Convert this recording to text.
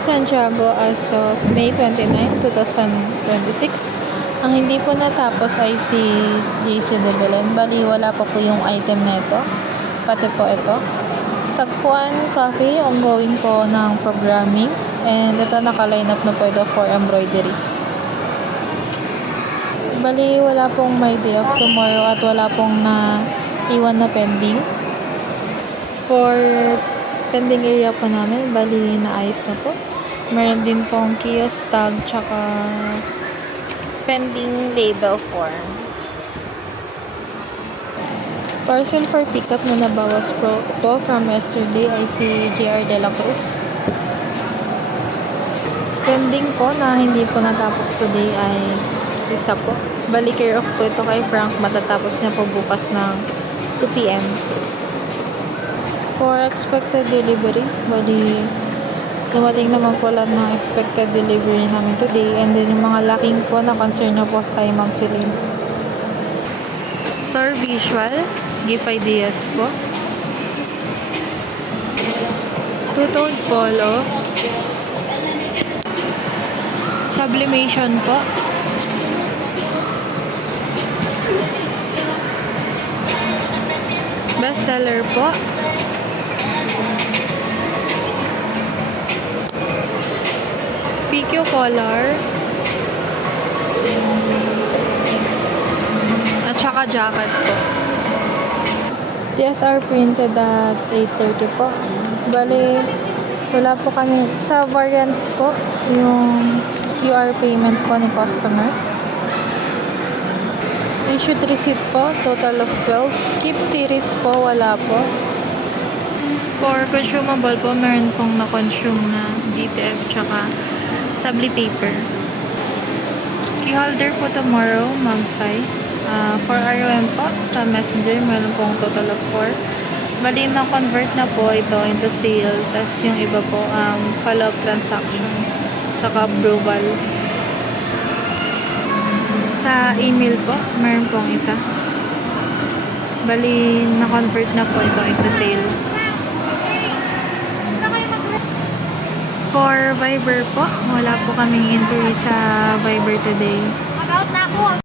Santiago as of May 29, 2026. Ang hindi po natapos ay si JC de Belen. Bali, wala pa po yung item na ito. Pati po ito. Tagpuan Cafe, ongoing po ng programming. And ito naka-line up na po ito for embroidery. Bali, wala pong my day of tomorrow at wala pong iwan na pending. For pending area po namin, bali naayos na po. Meron din pong kiosk tag tsaka pending label form. Parcel for pickup na nabawas po from yesterday ay si JR De La Cruz. Pending po na hindi po natapos today ay isa po. Bali care off po ito kay Frank, matatapos niya po bukas ng 2 PM. For expected delivery, bali dumating naman po lahat ng expected delivery namin today, and then yung mga lacking po na concern na po kay Ma'am Celine. Store visual, gift ideas po. Two-tone polo. Sublimation po. Bestseller po. PQ color. At saka jacket po. TSR printed at 8:30 po. Bale, wala po kami sa variants po yung QR payment po ni customer. Issued receipt po, total of 12. Skip series po, wala po. For consumable po, meron pong na-consume na GTF tsaka sabli paper. Key holder po tomorrow, Ma'am Sai. For ROM po, sa Messenger, meron pong total of 4. Bali, na-convert na po ito into sale. Tapos yung iba po, follow-up transaction. Tsaka approval. Sa email po, meron pong isa. Bali, na-convert na po ito into sale. For Viber po, wala po kaming entry sa Viber today. Mag-out na ako.